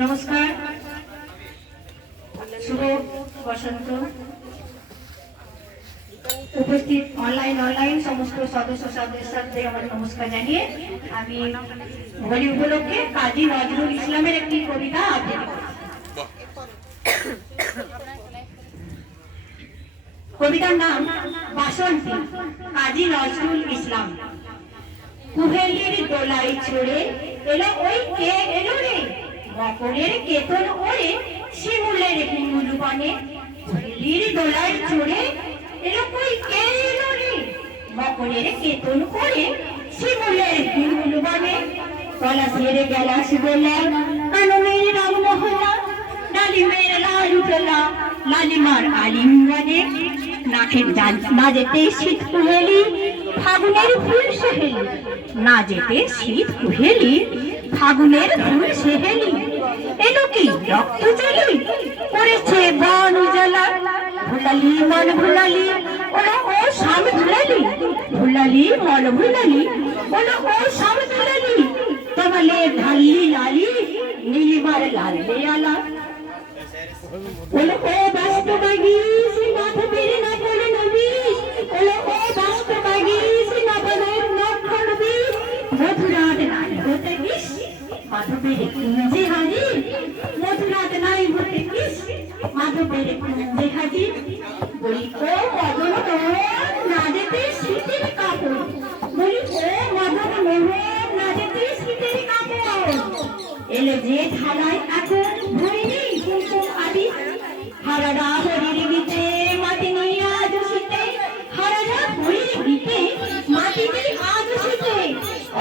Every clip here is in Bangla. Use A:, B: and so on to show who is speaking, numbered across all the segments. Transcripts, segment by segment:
A: নমস্কার। শুভ বসন্ত। উপস্থিত অনলাইন অনলাইন সমস্ত সদস্য, সদস্যদের আমার নমস্কার জানিয়ে আমি হোলি উপলক্ষে কাজী নজরুল ইসলামের একটি কবিতা আবৃত্তি কবিতার নাম বাসন্তী, কাজী নজরুল ইসলাম। কুহেলির দোলাই ছড়ে এলো ওই কে এলো রে? মকরের কেতন ওরে শিমুলের কুমুল বনে কুহেলির দোলাই ছড়ে এলো কই কে এলো রে মকরের কেতন ওরে শিমুলের কুমুল বনে। পলাশের গেলাস দোলা মহলা, ডালিমের লাল লালিমার আলিঙ্গনে নাকের শীত কুহেলি, ফাগুনের ফুল সেহেলি, না যেতে শীত কুহেলি, ফাগুনের ফুল সেহেলি। কি? রক্ত পড়েছে বন উজালা। ভুলালি, মন ভুলালি। ওরা ও স্বামী ভুলালি। ভুলালি, মন ভুলালি। ওরা ও স্বামী ভুলালি। তোমালে ঢালি লালি, নীলিমার লাল দেয়ালা। বলে, ও বাগি শ্রী নাথ পেরে এলে যে থালায় এখন ভরিনি কুমকুম আদি। হারারা হরির বিতে মাটি নিয়ে আজ শীতে হারারা হরির বিতে মাটি নিয়ে আজ শীতে।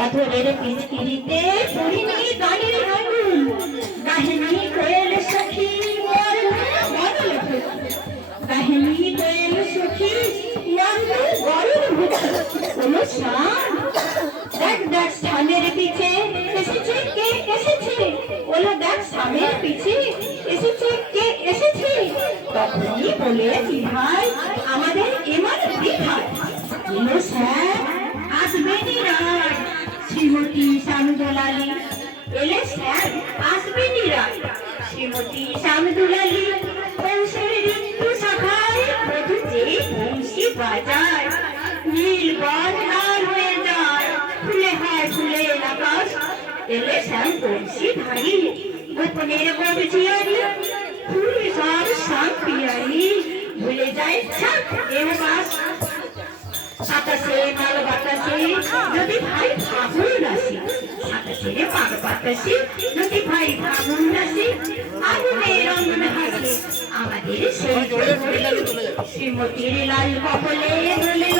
A: অধরের পিচকিরিতে পড়িনি গানের আগুন কাহিনী কোয়েল সখী কোনো দেখ দেখ স্থানের পিছে এসেছে কে এসেছে? ওলা দেখ স্বামীর পিছে এসেছে কে এসেছে? তখনই বলে, ভাই, আমাদের এমন বিধায় এলো স্যার, আসবে নিরায় শ্রীমতী শামদুলালি এলে, স্যার, আসবে নিরায় শ্রীমতী শামদুলালি পৌষের ঋতু শাখায় বধূ যে বাজায়। নীলবন লাল হয়ে যায়। ফুলে হয় ফুলে আকাশ। এলে শ্যাম বংশী ধারি গোপনের গবজিয়ারি ফুল সব শাম পিয়ারি। ভুলে যায় ছাক এও বাস। সাতাশে মাল বাতাসে যদি ভাই ফাগুন রাশি। সাতাশে মাল বাতাসে যদি ভাই ফাগুন রাশি। আগুনের রঙন হাসে আমাদের সেই শ্রীমতীর লাল কপলে ধুলিল